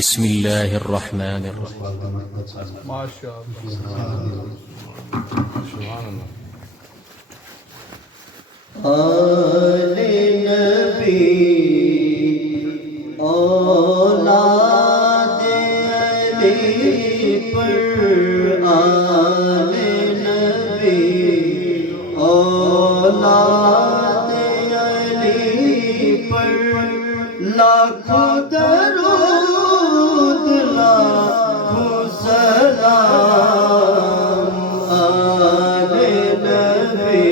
بسم الله الرحمن الرحيم. ما شاء الله. سبحان اللہ. آل نبی اولاد علی پر، آل نبی اولاد علی پر لاکھوں درود لاکھوں سلام. آل نبی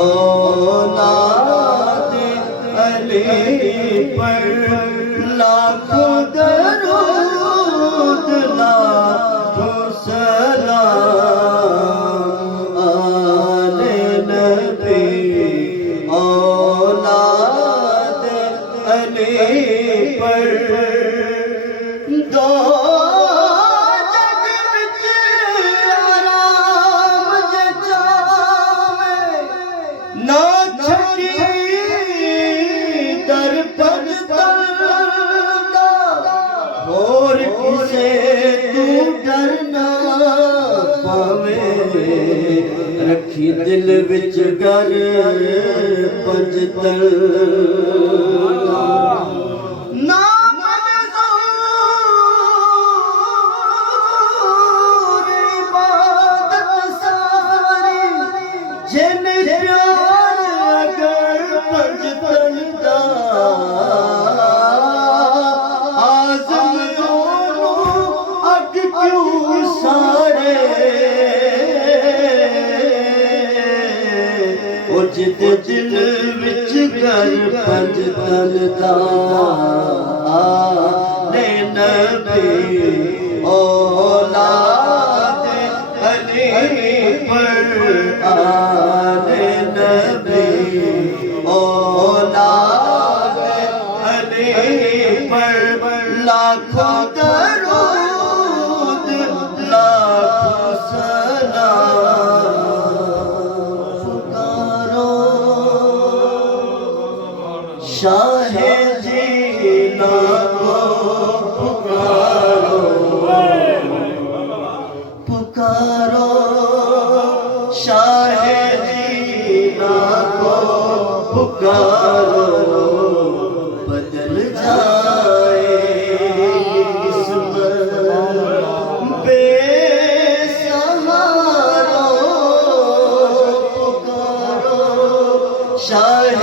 اولاد علی پر لاکھوں درود لاکھوں سلام. آل نبی اولاد علی پر دو در پر تلدا اور کسے تو ڈرنا پاوے. رکھی دل وچ گر پنج تل جد دل وچ گر پنج تلدا. آل نبی اولاد علی پر، آل نبی اولاد علی پر لاکھوں درود لاکھوں سلام. شاہ جینا کو پکارو پکارو. شاہ جینا کو پکارو. بدل جائے قسمت بے سہارو. پکارو شاہ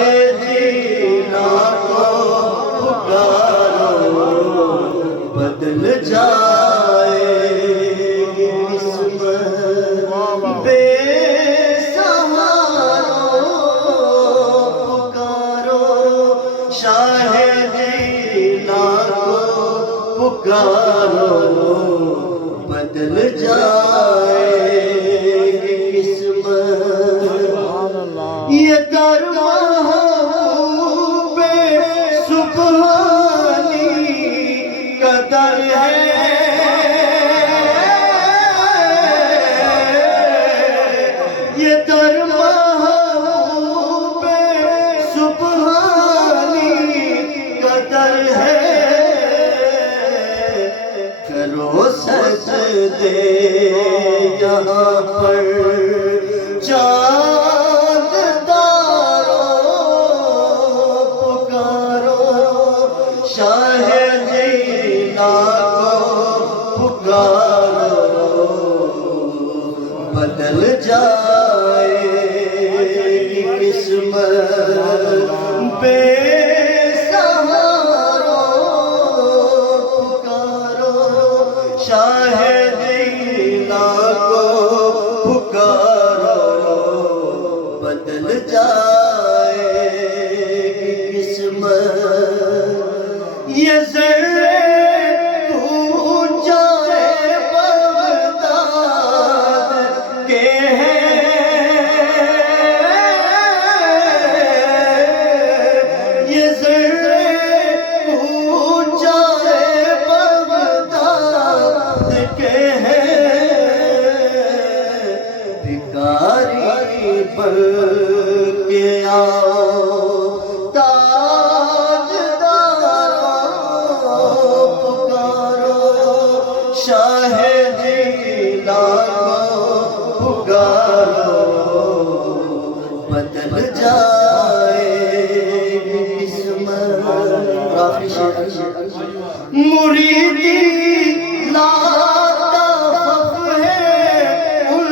بدل جائے قسمت بے سہارو. پکارو شاہ جینا کو پکارو. بدل جائے قسمت. یہ در محبوب سبحانی قدر ہے. یہ در محبوب سبحانی قدر ہے. کرو سجدے یہاں پر چاند تارو. پکارو شاہ جینا کو پکارو. بدل جائے قسمت بے سہارو. پکارو شاہ جینا کو پکارو. بدل جائے قسمت. یہ جائے بغداد کے ہیں مریدی لا تخف ہے ان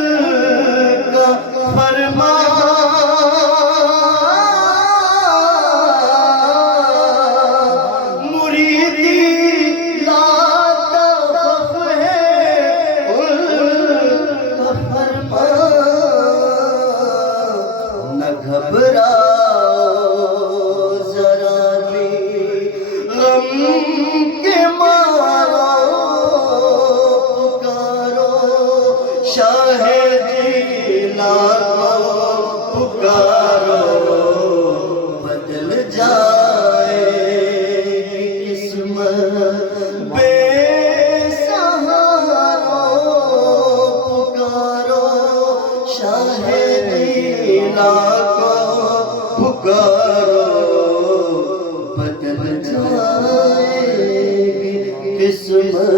کا فرمان مریدی لا تخف ہے ان کا فرمان نہ گھبراؤ ذرا بھی غم کے مارو پکارو شاہ جیلا کو پکارو بدل جائے قسمت بے سہارو پکارو شاہ جیلا کو پکارو بدل جائے قسمت